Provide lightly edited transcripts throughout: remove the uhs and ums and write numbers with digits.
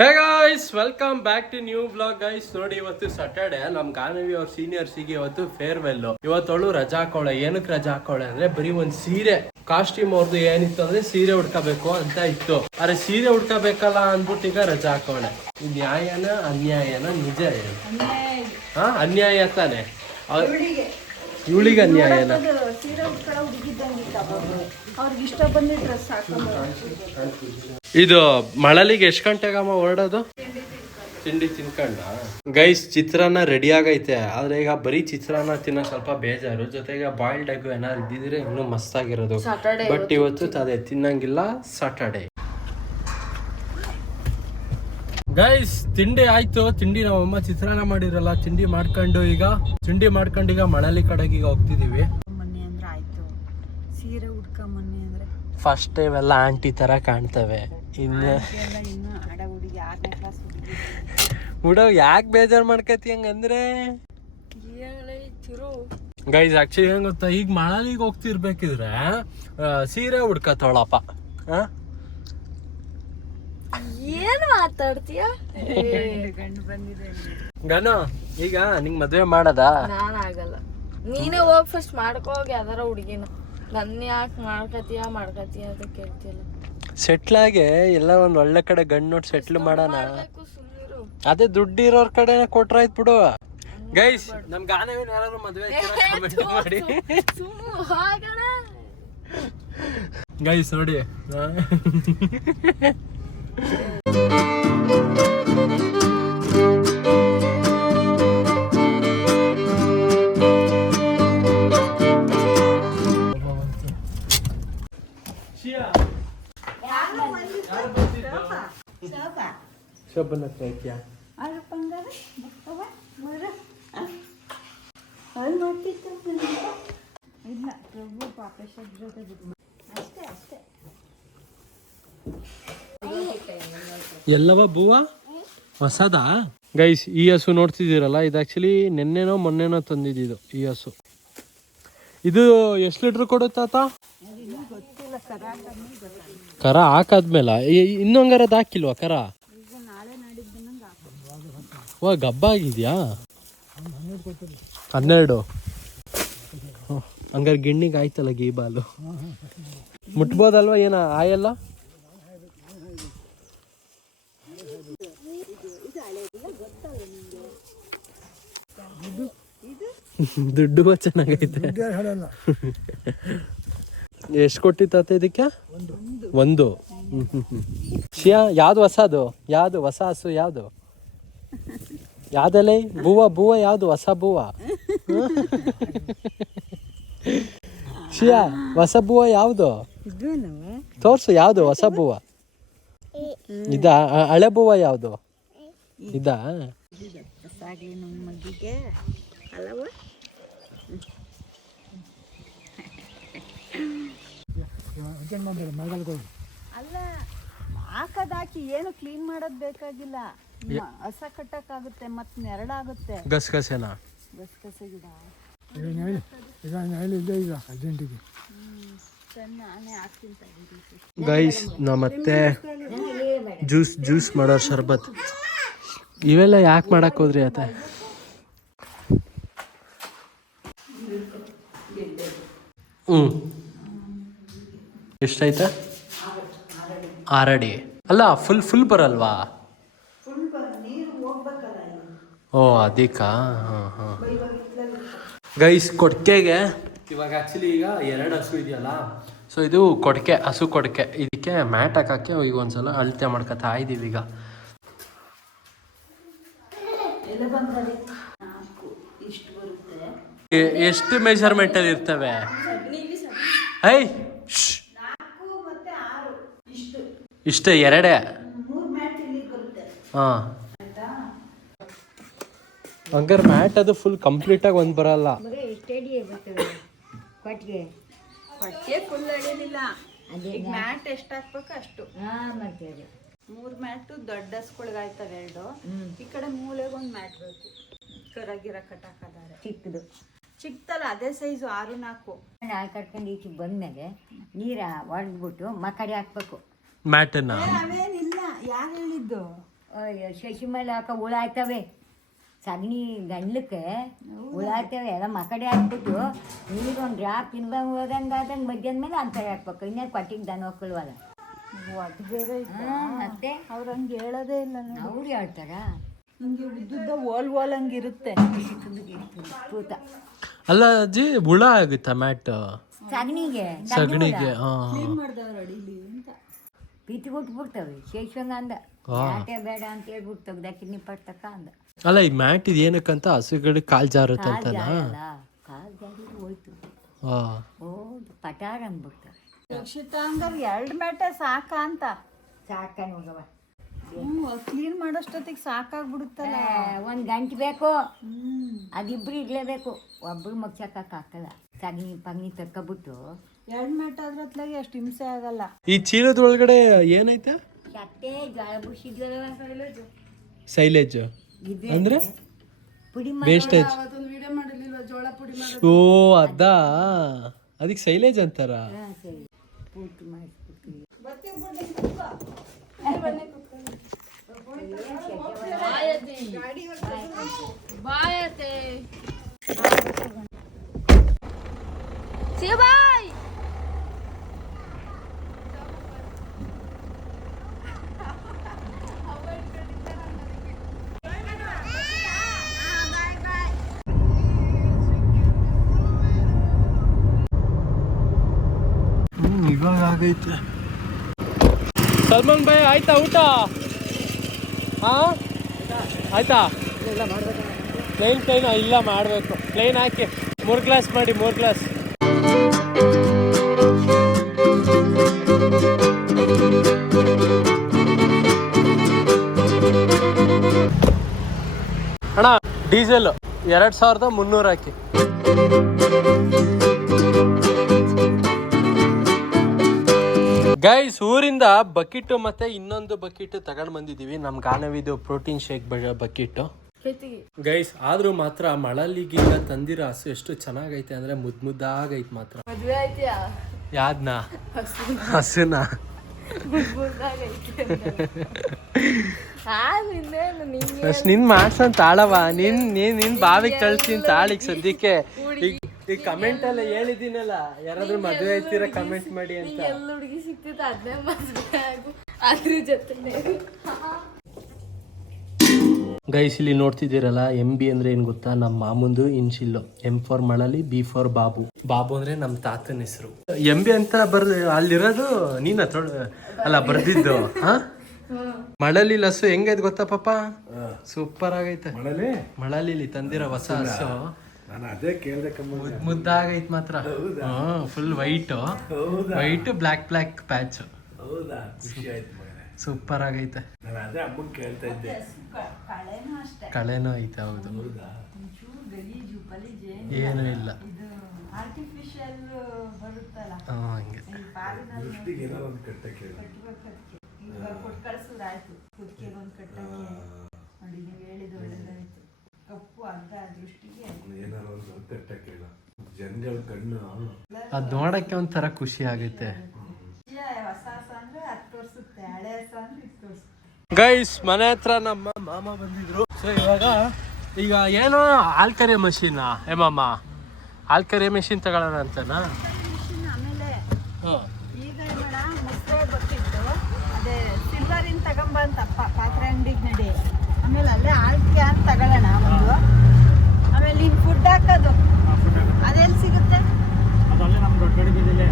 Hey guys, welcome back to new blog guys. ನೋಡಿ, ಇವತ್ತು Saturday. ನಮ್ ಗಾನವಿ ಅವ್ರ ಸೀನಿಯರ್ಸಿಗೆ ಇವತ್ತು ಫೇರ್ವೆಲ್. ಇವತ್ತವಳು ರಜಾ ಹಾಕೋಳೆ. ಏನಕ್ಕೆ ರಜಾ ಹಾಕೋಳೆ ಅಂದ್ರೆ ಬರೀ ಒಂದ್ ಸೀರೆ ಕಾಸ್ಟ್ಯೂಮ್ ಅವ್ರದ್ದು ಏನಿತ್ತು ಅಂದ್ರೆ ಸೀರೆ ಉಡ್ಕೋಬೇಕು ಅಂತ ಇತ್ತು. ಆದ್ರೆ ಸೀರೆ ಉಡ್ಕೋಬೇಕಲ್ಲ ಅಂದ್ಬಿಟ್ಟು ಈಗ ರಜಾ ಹಾಕೋಳೆ. ನ್ಯಾಯನ ಅನ್ಯಾಯನ? ನಿಜ ಏನು? ಅನ್ಯಾಯ ತಾನೆ. ಇವಳಿಗೆ ಅನ್ಯಾಯನ? ಇದು ಮಳಲಿಗೆ ಎಷ್ಟು ಗಂಟೆಗಮ್ಮ ಹೊರಡೋದು? ತಿಂಡಿ ತಿನ್ಕೊಂಡ ಗೈಸ್. ಚಿತ್ರಾನ್ನ ರೆಡಿ ಆಗೈತೆ. ಆದ್ರೆ ಈಗ ಬರೀ ಚಿತ್ರಾನ್ನ ತಿನ್ನೋ ಸ್ವಲ್ಪ ಬೇಜಾರು. ಜೊತೆಗೆ ಬಾಯ್ಲ್ಡ್ ಎಗ್ ಏನಾದ್ರು ಇದ್ದಿದ್ರೆ ಇನ್ನೂ ಮಸ್ತ್ ಆಗಿರೋದು. ಬಟ್ ಇವತ್ತು ಅದೇ ತಿನ್ನಂಗಿಲ್ಲ, ಸಾಟರ್ಡೆ. ಗೈಸ್, ತಿಂಡಿ ಆಯ್ತು. ತಿಂಡಿ ನಮ್ಮಮ್ಮ ಚಿತ್ರಾನ್ನ ಮಾಡಿರಲ್ಲ, ತಿಂಡಿ ಮಾಡ್ಕೊಂಡು ಈಗ ಮಳಲಿ ಕಡೆಗೆ ಈಗ ಹೋಗ್ತಿದೀವಿ. ಸೀರೆ ಉಡ್ಕ ಮನ್ನಿ ಅಂದ್ರೆ ಫಸ್ಟ್ ಟೈಮ್ ಎಲ್ಲ ಆಂಟಿ ತರ ಕಾಣ್ತವೆ. ಇನ್ನು ಹುಡುಗ ಯಾಕೆ ಬೇಜಾರು ಮಾಡ್ಕತಿ ಹಂಗಂದ್ರೆ? ಗೈಸ್, ಆಕ್ಚುಲಿ ಹೆಂಗ್ ಗೊತ್ತಾ, ಈಗ ಮಳಲಿಗೆ ಹೋಗ್ತಿರ್ಬೇಕಿದ್ರೆ ಸೀರೆ ಉಡ್ಕತ್ತವಳಪ್ಪ. ಏನ್ ಮಾತಾಡ್ತೀಯ? ಗನ ಈಗ ನಿಂಗ್ ಮದ್ವೆ ಮಾಡದ? ನಾನ್ ಆಗಲ್ಲ. ನೀನೇ ಹೋಗ್ ಫಸ್ಟ್ ಮಾಡ್ಕೋಗಿ ಯಾವ್ದಾರ ಹುಡುಗಿನ. ನನ್ನ ಯಾಕೆ ಮಾಡ್ಕತಿಯ ಅಂತ ಕೇಳ್ತಿಲ್ಲ. ಸೆಟ್ಲ್ ಆಗಿ ಎಲ್ಲ ಒಂದ್ ಒಳ್ಳೆ ಕಡೆ ಗಂಡ್ ನೋಡಿ ಸೆಟ್ಲ್ ಮಾಡೋಣ. ಅದೇ ದುಡ್ಡು ಇರೋರ್ ಕಡೆ ಕೊಟ್ರಾಯ್ತು ಬಿಡು. ಗೈಸ್, ನಮ್ ಗಾನವಿನ ಯಾರು ಮದ್ವೆ ಮಾಡಿ ಗೈಸ್ ನೋಡಿ. ಎಲ್ಲವ ಬೂವ ಹೊಸದಾ? ಗೈಸ್, ಈ ಹಸು ನೋಡ್ತಿದ್ದೀರಲ್ಲ, ಇದು ಆಕ್ಚುಲಿ ನೆನ್ನೆನೋ ಮೊನ್ನೆನೋ ತಂದಿದ್ದು ಈ ಹಸು. ಇದು ಎಷ್ಟು ಲೀಟ್ರ್ ಕೊಡುತ್ತಾತ? ಕರ ಹಾಕಾದ್ಮೇಲೆ ಇನ್ನೊಂಗಾರ ಹಾಕಿಲ್ವಾ ಕರ? ವಾ, ಗಬ್ಬಾಗಿದ್ಯಾ? 12. ಹಂಗಾರೆ ಗಿಣ್ಣಿಗೆ ಆಯ್ತಲ್ಲ ಗೀಬಾಲು. ಮುಟ್ಬೋದಲ್ವಾ? ಏನ ಆಯಲ್ಲ? ದುಡ್ಡು ಚೆನ್ನಾಗೈತೆ. ಎಷ್ಟು ಕೊಟ್ಟಿತ್ತ ಇದಕ್ಕೆ? 1. ಶಿಯಾ, ಯಾವ್ದು ಹೊಸದು? ಯಾವ್ದು ಹೊಸ ಹಸು? ಯಾವ್ದು ಯಾವ್ದಲ್ಲ? ಬೂವ ಯಾವ್ದು ಹೊಸ ಬೂವ? ಶಿಯಾ, ಹೊಸ ಬೂವ ಯಾವ್ದು? ತೋರ್ಸು, ಯಾವ್ದು ಹೊಸ ಬೂವ? ಇದ? ಹಳೆ ಬೂವ ಯಾವ್ದು? ಇದಾ? ಅಲ್ಲ, ಹಾಕದಾಕಿ ಏನು ಕ್ಲೀನ್ ಮಾಡೋದ್ ಬೇಕಾಗಿಲ್ಲ. ಹಸ ಕಟ್ಟಕ್ಕಾಗುತ್ತೆ, ಮತ್ತೆ ನೆರಳಾಗುತ್ತೆ. ಗಸಗಸೆನಾ? ಗಸಗಸೆ ಗಿಡ ಗೈಸ್, ಮತ್ತೆ ಜ್ಯೂಸ್ ಮಾಡೋರು, ಶರ್ಬತ್ ಇವೆಲ್ಲ ಯಾಕೆ ಮಾಡಕ್ ಹೋದ್ರಿ ಆತ? ಎಷ್ಟಾಯ್ತಾ? 6 ಅಡಿ. ಅಲ್ಲ, ಫುಲ್ ಬರಲ್ವಾ? ಓ, ಅದಕ್ಕಾ? ಗೈಸ್, ಕೊಡ್ಕೆಗೆ ಇವಾಗ ಆಕ್ಚುಲಿ ಈಗ 2 ಹಸು ಇದೆಯಲ್ಲ, ಸೊ ಇದು ಹಸು ಕೊಡ್ಕೆ. ಇದಕ್ಕೆ ಮ್ಯಾಟ್ ಹಾಕಕ್ಕೆ ಈಗ ಒಂದ್ಸಲ ಅಳತೆ ಮಾಡ್ಕೊತಾ ಇದೀವಿ. ಈಗ ಎಷ್ಟು ಮೆಜರ್ಮೆಂಟಲ್ಲಿ ಇರ್ತವೆ? ಇಷ್ಟ 2. ಹಾಂ, ಹಂಗಾರೆ ಮ್ಯಾಟ್ ಅದು ಫುಲ್ ಕಂಪ್ಲೀಟ್ ಆಗಿ ಒಂದು ಬರಲ್ಲ. ಮ್ಯಾಟ್ ಎಷ್ಟು ಹಾಕ್ಬೇಕು ಅಷ್ಟು. 3 ಮ್ಯಾಟು ದೊಡ್ಡ ಹಸ್ಕೊಳ್ಗಾಯ್ತವೆ 2. ಈ ಕಡೆ ಮೂಲೆಗೆ 1 ಮ್ಯಾಟ್ ಬೇಕು. ಕರಗಿರ ಕಟ್ಟಾಕದಾರೆ ಚಿಕ್ಕದು. ಸಿಕ್ತಲ್ಲ ಅದೇ ಸೈಜು 6-4. ಹಾಲು ಕಟ್ಕೊಂಡು ಈಚೆಗೆ ಬಂದ್ಮೇಲೆ ನೀರ ಒಡೆದ್ಬಿಟ್ಟು ಮಕಡಿ ಹಾಕ್ಬೇಕು. ಮ್ಯಾಟನ್ನ ಅವೇನಿಲ್ಲ, ಯಾರು ಹೇಳಿದ್ದು? ಶಶಿ ಮೇಲೆ ಹಾಕೋ ಹುಳ ಆಯ್ತವೆ, ಸಗಣಿ ಗಂಡ್ಲಕ್ಕೆ ಹುಳ ಆಯ್ತವೆ ಎಲ್ಲ ಮಕಡಿ ಹಾಕ್ಬಿಟ್ಟು ನೀರು ಒಂದು ಡ್ರಾಪ್ ತಿನ್ಬಂಗೆ ಹೋದಂಗೆ ಆದಂಗೆ ಮಧ್ಯಾಹ್ನ ಮೇಲೆ ಅಂತ ಹಾಕ್ಬೇಕು. ಇನ್ನೇನು ಕೊಟ್ಟಿಗೆ ದನ ಹೋಗ್ಕೊಳ್ವಲ್ಲ. ಅದು ಬೇರೆ ಐತೆ. ಮತ್ತೆ ಅವ್ರು ಹಂಗೆ ಹೇಳೋದೇ ಇಲ್ಲ ನೋಡಿ. ಅವ್ರು ಹೇಳ್ತಾರ ಹಿಂಗೆ ಉದ್ದುದ್ದ ಓಲ್ ಹಂಗಿರುತ್ತೆ. ತೂತ ಅಲ್ಲ ಅಜ್ಜಿ, ಹುಳ ಆಗುತ್ತಾ ಮ್ಯಾಟ್ ಸಗಣಿಗೆ ಸಗಣಿಗೆ? ಮಾಡ್ದವ್ರು ಅಡಿಲಿ ಅಂತ ಪೀತಿ ಕೊಟ್ಬಿಡ್ತವೆ. ಶೇಷಂಗ ಅಂದ ಆಟೆ ಬೇಡ ಅಂತ ಹೇಳ್ಬಿಟ್ಟು ತೆಗ್ದಾಕಿ ಪಡ್ತಕ್ಕ ಅಂದ. ಅಲ್ಲ ಈ ಮ್ಯಾಟ್ ಇದು ಏನಕ್ಕಂತ ಹಸುಗಳಿಗೆ ಕಾಲ್ ಜಾರುತ್ತಂತನಾ? ಕಾಲು ಜಾರಿ ಹೋಯ್ತು. ಹಾ, ಓ ಪಟಾರ ಅಂದ್ಬಿಡ್ತಾರೆ. ರಕ್ಷಿತಾ ಹಂಗಾರೆ 2 ಮ್ಯಾಟ ಸಾಕ ಅಂತ. ಸಾಕ ನೋಡವ, ಕ್ಲೀನ್ ಮಾಡೋಷ್ಟೊತ್ತಿಗೆ ಸಾಕಾಗ್ಬಿಡುತ್ತಲ್ಲ. ಒಂದು ಗಂಟೆ ಬೇಕು. ಅದಿಬ್ರು ಇರ್ಲೇಬೇಕು, ಒಬ್ರು ಮಗ್ಸಕ್ಕಾಗಲ್ಲ. ಸಗಣಿ ಪಗಣಿ ತಕ್ಕೊಬಿಟ್ಟು 2 ಮ್ಯಾಟ್ ಆದ್ರೆ ಅತ್ಲಾಗೆ ಅಷ್ಟು ಹಿಂಸೆ ಆಗಲ್ಲ. ಈ ಚೀಲದ ಒಳಗಡೆ ಏನೈತೆ? ಚಟ್ಟೆ ಜೋಳ ಬುಡ್ಸಿದ್ವಲ್ಲ, ಸೈಲೇಜ್ ಅಂದ್ರೆ ಪುಡಿ ವೇಸ್ಟೇಜ್. ಓ ಅದಾ, ಅದಕ್ಕೆ ಸೈಲೇಜ್ ಅಂತಾರ. ಸರಿ ಪೂರ್ತಿ ಮಾಡಿಸ್ಬಿಡ್ತೀವಿ. ಬಾಯತೆ ಶಿವಾಯ್ ಇವಾಗ ಆಗೈತೆ. ಸಲ್ಮಾನ್ ಭಾಯ್ ಆಯ್ತಾ ಊಟ? ಹಾ ಆಯ್ತಾ? ಪ್ಲೇನ್ ಇಲ್ಲ ಮಾಡಬೇಕು. ಪ್ಲೇನ್ ಹಾಕಿ 3 ಗ್ಲಾಸ್ ಮಾಡಿ, 3 ಗ್ಲಾಸ್. ಅಣ್ಣ ಡೀಸೆಲ್ 2300 ಹಾಕಿ. ಗೈಸ್, ಊರಿಂದ ಬಕೆಟ್ ಮತ್ತೆ ಇನ್ನೊಂದು ಬಕೆಟ್ ತಗೊಂಡ್ ಬಂದಿದೀವಿ. ನಮ್ ಗಾನವಿದು ಪ್ರೋಟೀನ್ ಶೇಕ್ ಬಕೆಟ್. ಗೈಸ್, ಆದ್ರೂ ಮಾತ್ರ ಮಳಲಿಗಿಂತ ತಂದಿರೋ ಹಸು ಎಷ್ಟು ಚೆನ್ನಾಗೈತೆ ಅಂದ್ರೆ ಮುದ್ದಾಗೈತೆ ಮಾತ್ರ. ಮದ್ವೆ ಆಯ್ತಿಯಾ? ಯಾದ್ನ ಹಸುನ? ನಿನ್ ಮಾಡ್ಸಂತ ತಾಳವ, ನಿನ್ ಬಾವಿಗೆ ಕಳ್ಸ್ತೀನಿ ತಾಳಿಗ್ ಸದ್ಯಕ್ಕೆ. ಈಗ ಕಮೆಂಟ್ ಎಲ್ಲ ಹೇಳಿದ್ದೀನಲ್ಲ, ಯಾರಾದ್ರೂ ಮದ್ವೆ ಆಯ್ತೀರಾ ಕಮೆಂಟ್ ಮಾಡಿ ಅಂತ. ಎಲ್ಲ ಹುಡುಗಿ ಸಿಕ್ತಿತ್ತು, ಅದನ್ನೇ ಮದ್ವೆ ಆಗು ಅದ್ರ ಜೊತೆ. ಗೈಸ್, ಇಲ್ಲಿ ನೋಡ್ತಿದ್ದೀರಲ್ಲ, MB ಅಂದ್ರೆ ಏನ್ ಗೊತ್ತಾ? ನಮ್ಮ ಮಾಮುಂದು ಇನ್ಶಿಲ್ಲು. M for Malali, B for Babu. Babu ಅಂದ್ರೆ ನಮ್ಮ ತಾತನ ಹೆಸರು. MB ಅಂತ ಅಲ್ಲಿರೋದು ನೀನ ಅಲ್ಲ ಬರ್ದಿದ್ದು. ಹಾ, ಮಳಲಿ ಹಸು ಹೆಂಗೈತೆ ಗೊತ್ತಾ ಪಾಪ? ಸೂಪರ್ ಆಗೈತೆ. ಮಳಲಿ ತಂದಿರೋ ಹೊಸ ಹಸು ಮುದ್ದಾಗೈತೆ ಮಾತ್ರ. Full white black patch. Super ಆಗೈತೆ. ಕಳೆನೂ ಐತೆ. ಹೌದು, ಏನು ಇಲ್ಲ. ಹಂಗೆ ಅದ್ ನೋಡಕ್ಕೆ ಒಂಥರ ಖುಷಿ ಆಗುತ್ತೆ. ಗೈಸ್, ಮನೆ ಹತ್ರ ನಮ್ಮ ಮಾಮ ಬಂದಿದ್ರು. ಸೊ ಈಗ ಏನೋ ಹಾಲ್ ಕರೆ ಮಷೀನ್ ಮಾಮ, ಹಾಲ್ ಕರೆ ಮೆಷಿನ್ ತಗೊಳ್ಳೋಣ ಅಂತನಾ? ಆಮೇಲೆ ಈಗ ಮೊಸರೆ ಬರ್ತಿತ್ತು, ಅದೇ ಸಿಲ್ವರಿನ್ ತಗೊಂಬಂತಪ್ಪ ಪಾತ್ರೆ ಅಂಗಡಿಗೆ ನಡಿ. ಆಮೇಲೆ ಅಲ್ಲೇ ಹಾಲ್ ಕ್ಯಾನ್ ತಗೊಳ್ಳೋಣ ಒಂದು. ಆಮೇಲೆ ಈಗ ಫುಡ್ ಹಾಕೋದು ಅದೆಲ್ಲಿ ಸಿಗುತ್ತೆ? ದೊಡ್ಡ ಗಡ್ಡಿ ಬಿದ್ದಿಲ್ಲ.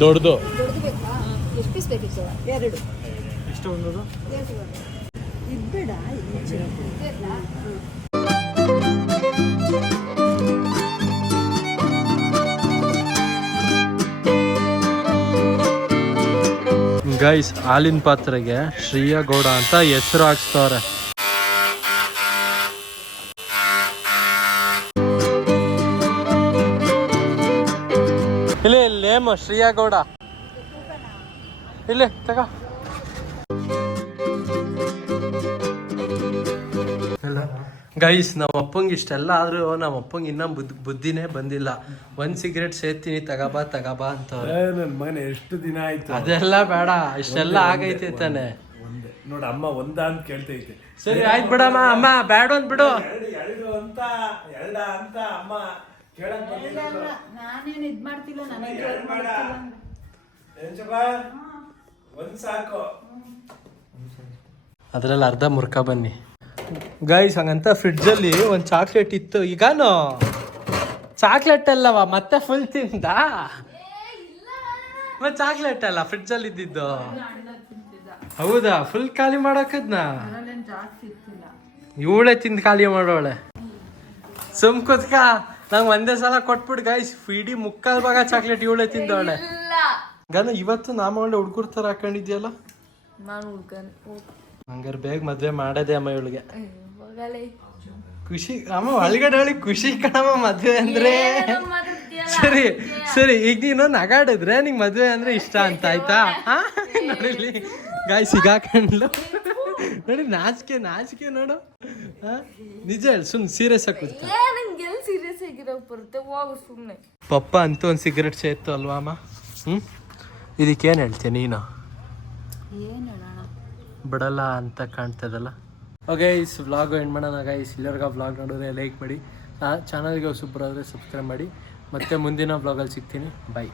ದೊಡ್ಡದು ಬೇಕಾ? ಎಷ್ಟು ಪೀಸ್ ಬೇಕಿತ್ತು? 2. ಎಷ್ಟು ಒಂದದು? ಇದ್ಬೇಡ. ಗೈಸ್, ಹಾಲಿನ ಪಾತ್ರೆಗೆ ಶ್ರೀಯ ಗೌಡ ಅಂತ ಹೆಸರು ಹಾಕ್ಸ್ತವ್ರೆ. ಇಲ್ಲೇಮ ಶ್ರೀಯ ಗೌಡ ಇಲ್ಲೇ ತಗ. ಗೈಸ್ ನಮ್ಮ ಅಪ್ಪಂಗೆ ಇಷ್ಟೆಲ್ಲ ಆದ್ರೂ ನಮ್ಮ ಅಪ್ಪಂಗೆ ಇನ್ನ ಬುದ್ಧಿನೇ ಬಂದಿಲ್ಲ. 1 ಸಿಗರೇಟ್ ಸೇರ್ತೀನಿ ತಗಬಾ ಅಂತ. ನನ್ ಮನೆ ಎಷ್ಟು ದಿನ ಆಯ್ತು. ಅದೆಲ್ಲ ಬೇಡ, ಇಷ್ಟೆಲ್ಲ ಆಗೈತೆ ತಾನೆ. ಒಂದೇ ನೋಡ ಅಮ್ಮ ಒಂದ ಅಂತ ಕೇಳ್ತೈತೆ. ಸರಿ ಆಯ್ತು ಬಿಡಮ್ಮ, ಅಮ್ಮ ಬೇಡ ಅಂದ್ಬಿಡು. ಎರಡು ಅಂತ ಅಮ್ಮ ಕೇಳಕ್ ಬಂದಿಲ್ಲ. ನಾನೇನು ಇದ್ ಮಾಡ್ತಿಲ್ಲ, ನನಗೆ ಒಂದ್ ಸಾಕು. ಅದ್ರಲ್ಲಿ ಅರ್ಧ ಮುರ್ಕ ಬನ್ನಿ ಗೈಸ್. ಹಂಗಂತ ಫ್ರಿಡ್ಜಲ್ಲಿ ಒಂದು ಚಾಕ್ಲೇಟ್ ಇತ್ತು. ಈಗಾನು ಚಾಕ್ಲೇಟ್ ಅಲ್ಲವ ಮತ್ತೆ ಫುಲ್ ತಿಂದ. ಮತ್ತೆ ಚಾಕ್ಲೇಟ್ ಅಲ್ಲ ಫ್ರಿಡ್ಜಲ್ಲಿ ಇದ್ದಿದ್ದು. ಹೌದಾ? ಫುಲ್ ಖಾಲಿ ಮಾಡಕದ್ನ ಇವಳೆ ತಿಂದು ಖಾಲಿ ಮಾಡೋಳೆ. ಸುಮ್ಕುತ್ಕ, ನಂಗೆ ಒಂದೇ ಸಲ ಕೊಟ್ಬಿಟ್ಟು ಗೈಸ್. ಇಡೀ ಮುಕ್ಕಾಲ್ ಭಾಗ ಚಾಕ್ಲೇಟ್ ಇವಳೆ ತಿಂದವಳೆ. ಗನ ಇವತ್ತು ನಾಮೊಳ್ಳೆ ಹುಡ್ಗುರ್ ಥರ ಹಾಕೊಂಡಿದ್ಯಲ್ಲ. ನಾನು ಹುಡ್ಗನ್ ಹಂಗಾರೆ ಬೇಗ ಮದ್ವೆ ಮಾಡದೆ ಅಮ್ಮ ಇವಳಿಗೆ. ಖುಷಿ ಅಮ್ಮ ಒಳಗಡೆ ಒಳಗೆ ಖುಷಿ ಕಣಮ್ಮ ಮದ್ವೆ ಅಂದ್ರೆ. ಸರಿ ಸರಿ, ಈಗ ನೀನು ನಗಾಡಿದ್ರೆ ನಿಂಗೆ ಮದ್ವೆ ಅಂದ್ರೆ ಇಷ್ಟ ಅಂತ ಆಯ್ತಾ? ನೋಡಿಲಿ ಗಾಯ ಸಿಗಾಕೊಂಡ್ಲು ನೋಡಿ. ನಾಚಿಕೆ ನೋಡು. ನಿಜ ಹೇಳಿ, ಸೀರಿಯಸ್ ಆಗಿ ಕೂತ. ಸೀರಿಯಸ್ ಆಗಿರೋ ಬರುತ್ತೆ, ಹೋಗು ಸುಮ್ಮನೆ. ಪಪ್ಪ ಅಂತೂ ಒಂದು ಸಿಗರೇಟ್ ಸೇರ್ತು ಅಲ್ವಾ ಅಮ್ಮ? ಇದಕ್ಕೇನು ಹೇಳ್ತೀಯ ನೀನು? ಬಿಡಲ್ಲ ಅಂತ ಕಾಣ್ತದಲ್ಲ. ಓಕೆ ಇಸ್ ವ್ಲಾಗು ಎಂಡ್ ಮಾಡೋಣ ಗೈಸ್. ಇಲ್ಲರ್ಗ ವ್ಲಾಗ್ ನೋಡಿದ್ರೆ ಲೈಕ್ ಮಾಡಿ, ಚಾನಲ್ಗೆ ಹೊಸಬ್ರು ಆದರೆ ಸಬ್ಸ್ಕ್ರೈಬ್ ಮಾಡಿ. ಮತ್ತೆ ಮುಂದಿನ ವ್ಲಾಗಲ್ಲಿ ಸಿಗ್ತೀನಿ. ಬೈ.